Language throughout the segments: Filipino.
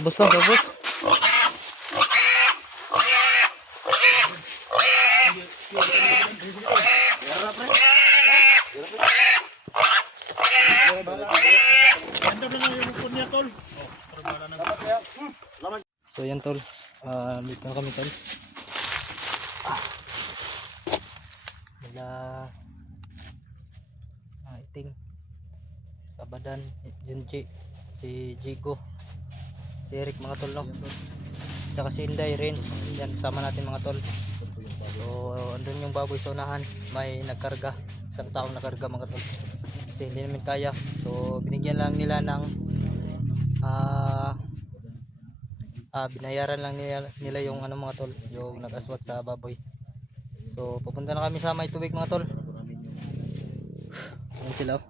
Ubos to, ubos. So yan tol, dito na kami tol. Nila Iting, Kabadan, Junji, si Jigo, si Eric mga tol no. Tsaka si Inday rin. Yan sama natin mga tol. So andun yung baboy sa unahan, may nagkarga, isang taong nakarga mga tol. Kasi hindi namin kaya. So binigyan lang nila ng binayaran lang nila yung ano mga tol, yung nag-aswat sa baboy. So pupunta na kami sa may tubig mga tol. Ayan sila oh.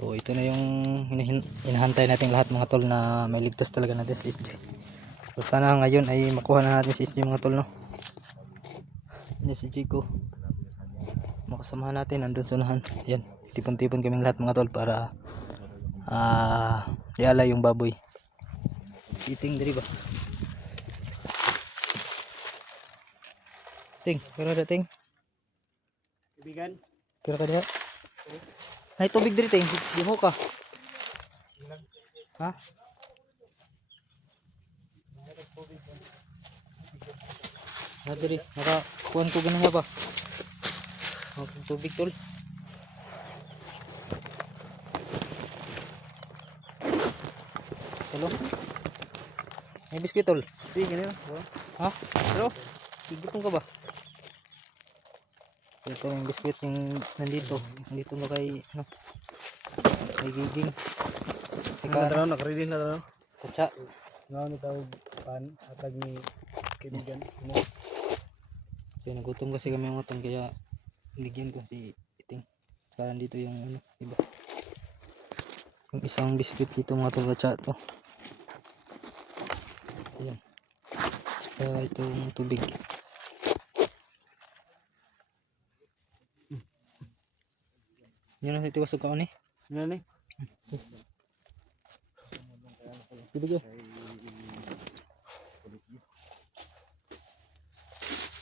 So ito na yung hinahantay natin lahat mga tol na may ligtas talaga natin si SJ. So sana ngayon ay makuha na natin si SJ mga tol no. Yan si Chico. Makasamahan natin andun sa unahan. Yan, tipon-tipon kaming lahat mga tol para iala yung baboy. Iting diri ba? Ting, kira da ting. Ibigan. Kira ka diha. Ay tubig diri ting, di mo ka. Ha? Diri, nakakuan ko ganun nga ba? Ang tubig tol. Tolo. May biskuit tol. Sige ganyan. Ha? Pero, gutom ka ba? Ito yung biskuit yung nandito. Nandito na kay, ano, kay Giging. Ikaw na ready na daw. Katsa. Ngaw ni tawag pan atag ni kaibigan mo. So nagutom kasi kami mga tol kaya ligyan ko si Iting. Kaya dito yung ano, iba. Yung isang biskuit dito mga tol katsa to. Ayan. Kaya itong tubig. Yan ang titiwas sa kaon eh. Ano ni? Tubig oh.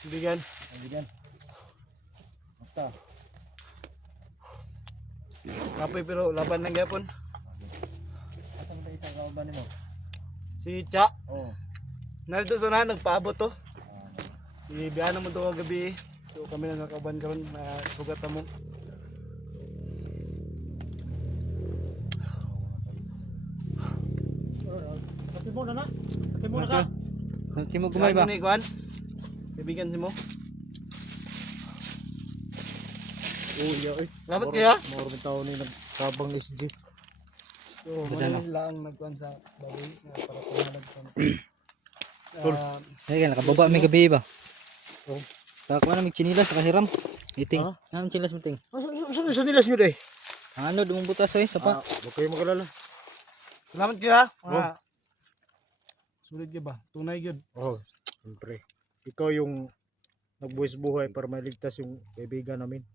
Ibigan. Ibigan. Basta. Kapay pero laban ng gyapon. Asa mo tayo isang kauban mo? Si Cha. Oo. Nalito sa na nagpaabot to. Ibiyan mo to kagabi. So kami na nakaban karon na sugat mo. Ate mo na na. Ate mo na ka. Ate mo gumay ba? Ni kuan. Kaibigan si mo. Oh iya oy. Salamat kaya. Moro bitaw ni nagkabang ni SG. So mo lang nagkuan sa baboy para pumalag sa. Ay, nakababa may gabi ba? Oh. Taka na may chinilas sa hiram. Iting. Ang chinilas mo ting. Sa nilas nyo day. Ano dumumbutas eh sapa. Huwag kayo magalala. Salamat kaya. Sulit ka ba? Tunay yun. Oh, siyempre. Ikaw yung nagbuwis buhay para maligtas yung kaibigan namin.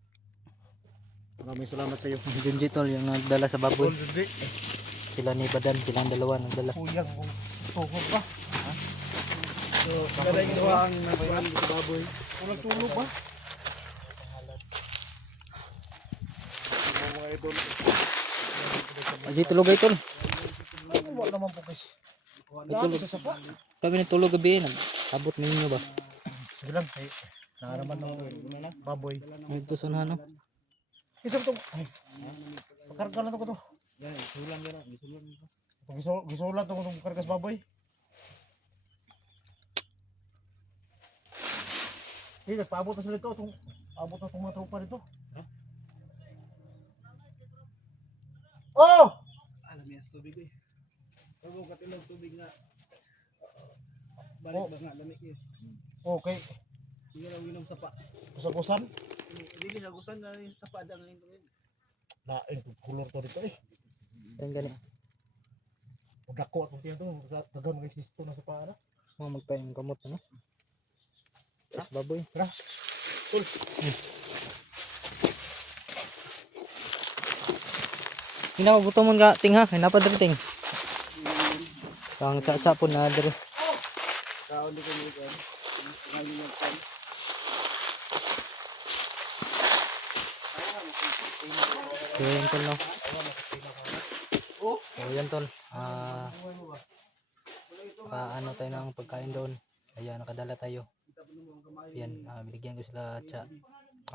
Maraming salamat sa iyo. Junji tol yung nagdala sa baboy. Sila ni Badan, silang dalawa nagdala. Kuyang kung tuhog ba? So, kada yung gawa ang nagkuhan sa baboy. Walang tulog ba? Mga idol. Aji tulog ay tol. Wala naman po kasi. Tulog sa sapa. Kami nagtulog gabi, nag-abot ninyo ba? Sige lang. Nakaraman ng baboy. Ito sa ano? Isa ito. Pakarga na ito ko ito. Yan, isulan yan. Isulan ito. Gisulat ito kung kargas baboy. Eh, nagpaabot na sila ito. Abot na itong mga tropa dito. Oh! Alam yan sa tubig eh. Pero katilang tubig nga. Oh. Balik ba nga, lamig yun. Okay. Sige lang winom sa pa. Kusagusan. Hindi sagusan na yung sa padang lang ito. Lain, kulor to dito eh. Yan gani. Pagdako akong tiyan to. Tagan mga isisto na sa paara. Mga magtayong gamot ano? Tapos baboy. Tara. Tul. Hinagutomon ka ting ha, hinapadre ting. Kang sa po na dire. Kaon di ko nito. Ngayon yung pan. So yan tol no. So yan tol. Ano tayo ng pagkain doon. Ayan, nakadala tayo. Ayan, binigyan ko sila Cha.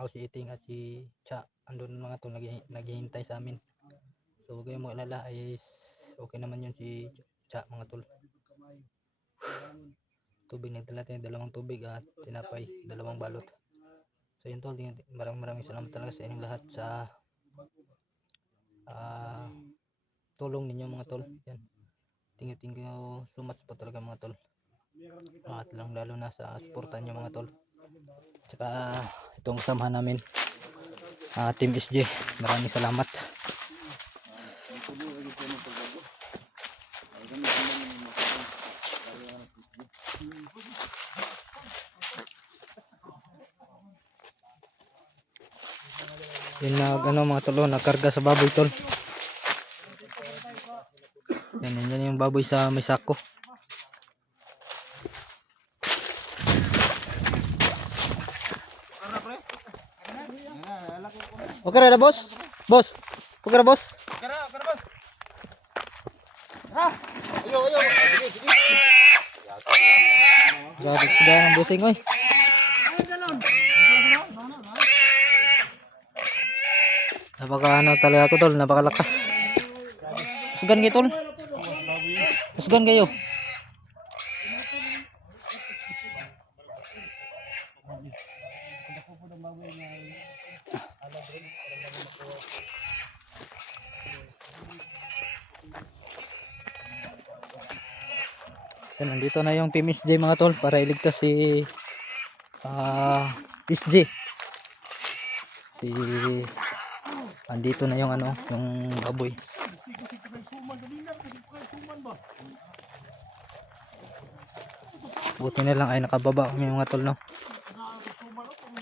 Ako si Iting at si Cha. Andun mga tol, naghihintay sa amin. So huwag kayong mag-alala, ay okay naman yun si Cha mga tol. Tubig, nagdala tayo 2 tubig at tinapay, 2 balot. So yun tol, maraming salamat talaga sa inyong lahat sa tulong ninyo mga tol. Yan. Thank you so much po talaga mga tol. At lalo na sa suporta nyo mga tol. Tsaka itong samahan namin, Team SJ, maraming salamat. Yun mga tol, nagkarga sa baboy tol. Yan yung baboy sa may sako. Okay na boss? Boss? Okay na boss? Grabe sudah ng busing oy. Napaka talaga ako tol, napakalakas. Sugan kayo tol. Sugan kayo. Yan, nandito na yung Team SJ mga tol para iligtas si SJ. Andito na yung yung baboy. Buti na lang ay nakababa kami mga tol no.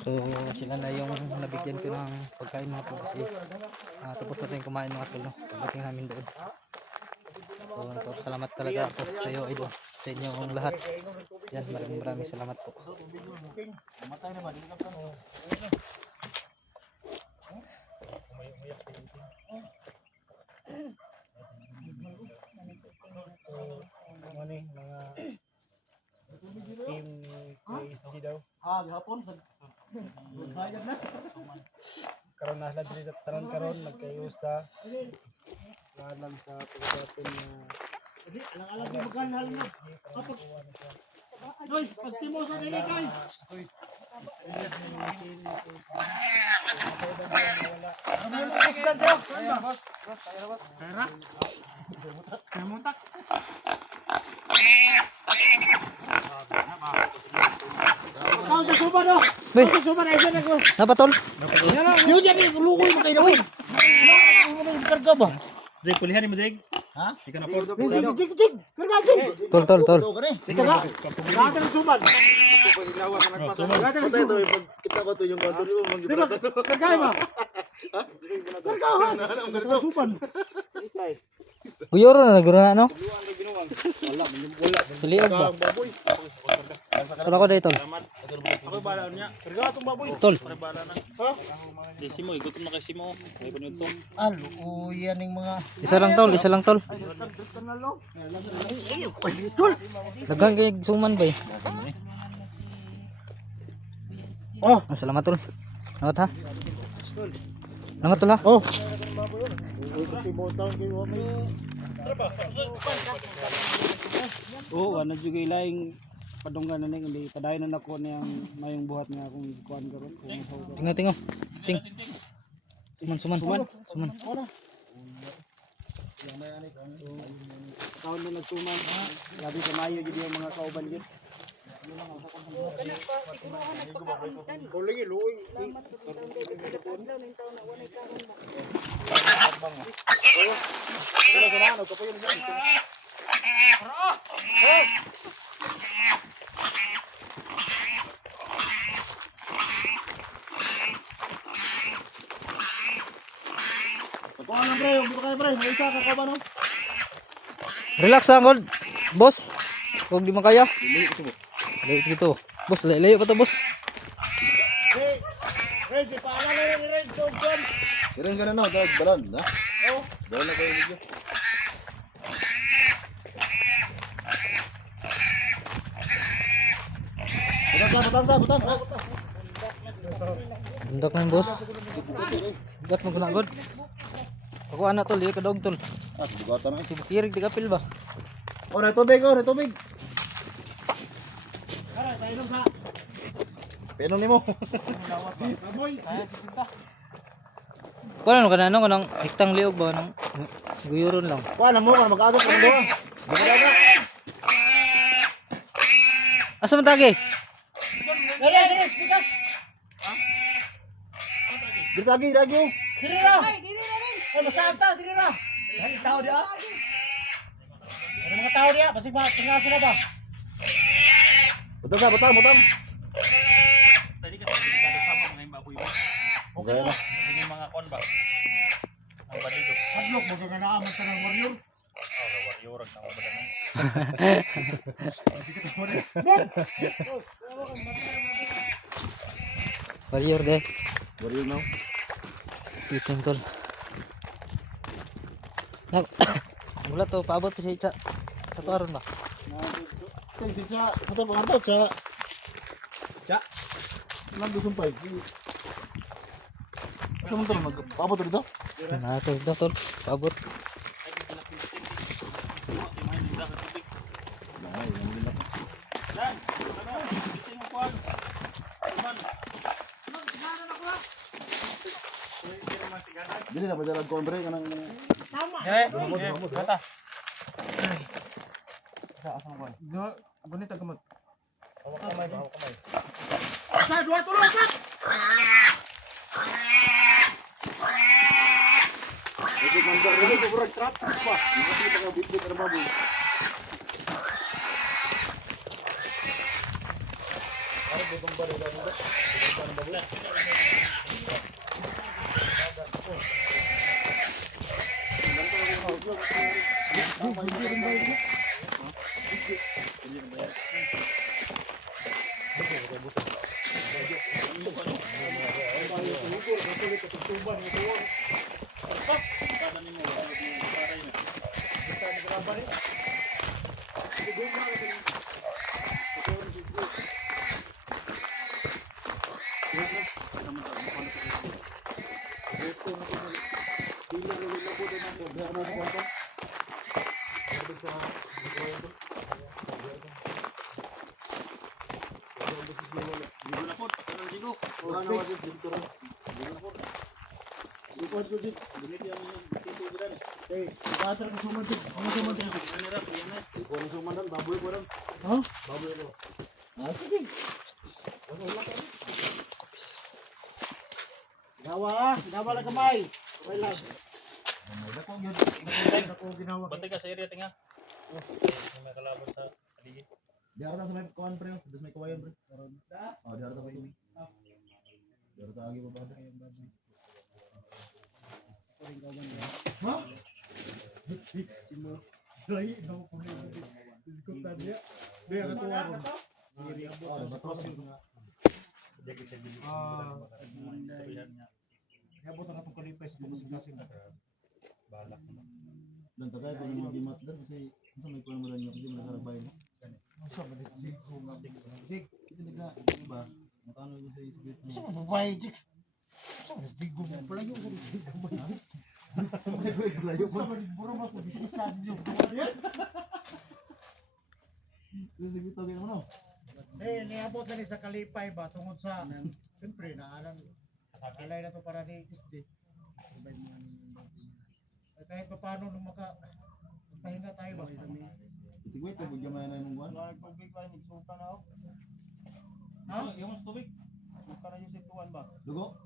So sila na yung nabigyan ko ng pagkain mga tol kasi tapos natin kumain mga tol no. Pagdating namin doon. So salamat talaga ako sa iyo idol, sa inyong lahat. Yan, maraming salamat po. Team KSG daw. Gihapon sa bayad na. Karon na diri sa tanan karon nagkayusa. Lang sa pagdating na alang di maganhal na. Guys, pagtimo sa dili guys. Napa tol? Yo jadi lukoy mo kay daw. Karga ba? Jig, pulihan mo Jig. Ha? Ikaw na po. Jig. Karga jig. Tol. Ikaw. Gata ng suman. Gata ng suman. Pag kita ko to yung kanto mo Diba? Karga ba? Ha? Karga ha. Ang suman. Guyoro na naguro na no? Suliog ba? Wala ko dito tol. Ako bala niya. Karga tong baboy. Tol. Bala na. Ha? Di simo, igutom na kay simo. Ay ko nito. Alo, yan ning mga Isa lang tol. Daghang kay suman ba eh. Oh, Salamat tol. Salamat ha. Salamat tol ha. oh. Oo, ano juga ilaing padunggan na ning hindi padayon na nako niyang mayong buhat nga akong kuan karon. Tingo. Ting. Suman. Taon na nagtuman. Labi sa Mayo gid yung mga kauban gid. Kuha na pre, buka kayo pre. May isa ka ba no? Relax lang god. Boss, huwag di makaya. Layo dito. Boss, layo pa to, boss. Irin ka na no, dahil balan, ha? Oo. Balan na kayo video. Butang. Bundak na yun, boss. Bugat mo kunagod. Ako anak tol, di ka dog tol. Ah, bugatan na. Si Bukirig, di kapil ba? Oh, na tubig. Penong ni mo. Kuha na ka na, kanang hiktang liog ba? Nang guyuron lang. Kuha na mo, mag-agos ka na doon. Buka-agos. Asa man tagi? Dagi. Butang. Tadi kan delikado sa mga baboy ba? Okay na. Yung mga kon ba? Ang balido. Adlok mo ka na aman ng warrior. Warrior ang tawag ba na? Warrior de. Warrior now. Itin tol. Wala to, paabot pa siya isa. Sa tuaron ba? Sa tayo pangarap sa. Lang dusumpay. Asa mo tol mag-paabot dito? Na to, ito tol. Paabot. Dili na ba dalag ko Andre kanang Kata. Ikot man ba rin ko brag trap pa. Hindi ko pa bitbit na baboy. Ay butong ba rin daw. Dawa lang kamay. Okay lang. Bantay ka sa area tinga. May kalaban sa paligid. Di ata sa may kuan pre, dos may kawayan pre. Oh, di ata pa ini. Di ata agi pa ba? Ha? Simo. Dai daw ko ni. Diskutan dia. Dia ketua. Oh, betul nga. Jadi sa bilis. Kaya buta ka kalipay sa pagkasigasin. Balak. Dan tagay ko yung magimat dan kasi sa may kuan mo lang yung hindi mo nakarabay no. Sa malit sig ko nga dig. Hindi na ba? Matano ko sa isbit mo. Sa mabay dig. Sa dig ko mo pala yung dig ko mo. Sa malit buro mo ko dito sa inyo. Sige bitaw gyud mo no. Niabot na ni sa kalipay ba tungod sa siyempre naalang alay na to para ni TSJ. Kahit pa paano nung pahinga tayo ba? Itigway tayo gamay na yung buwan. Tubig ba nagsuka na ako? Ha? Yung tubig? Suka na yung situan ba? Dugo?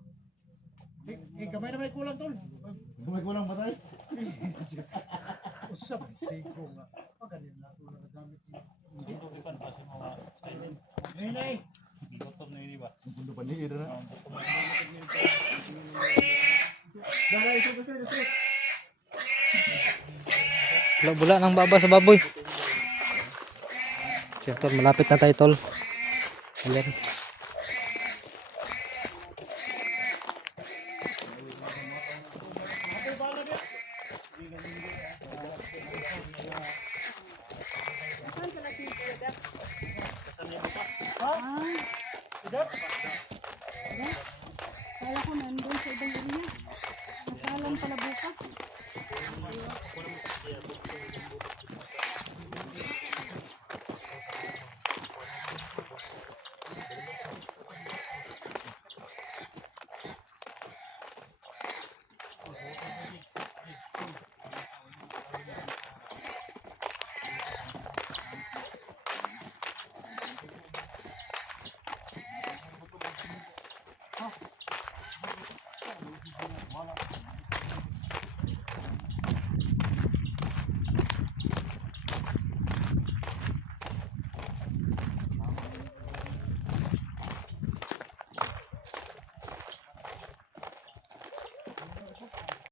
Gamay na may kulang tol. Gamay kulang ba tayo? Usap, tigo nga. Pagaling na ito na nagamit niya. Ito ikan kasi mga style. Nay! Bottom na yun ba? Ang pundo pa niira na. Dala iso kasi Bula ng baba sa baboy. Tol, malapit na tayo tol. Ayan.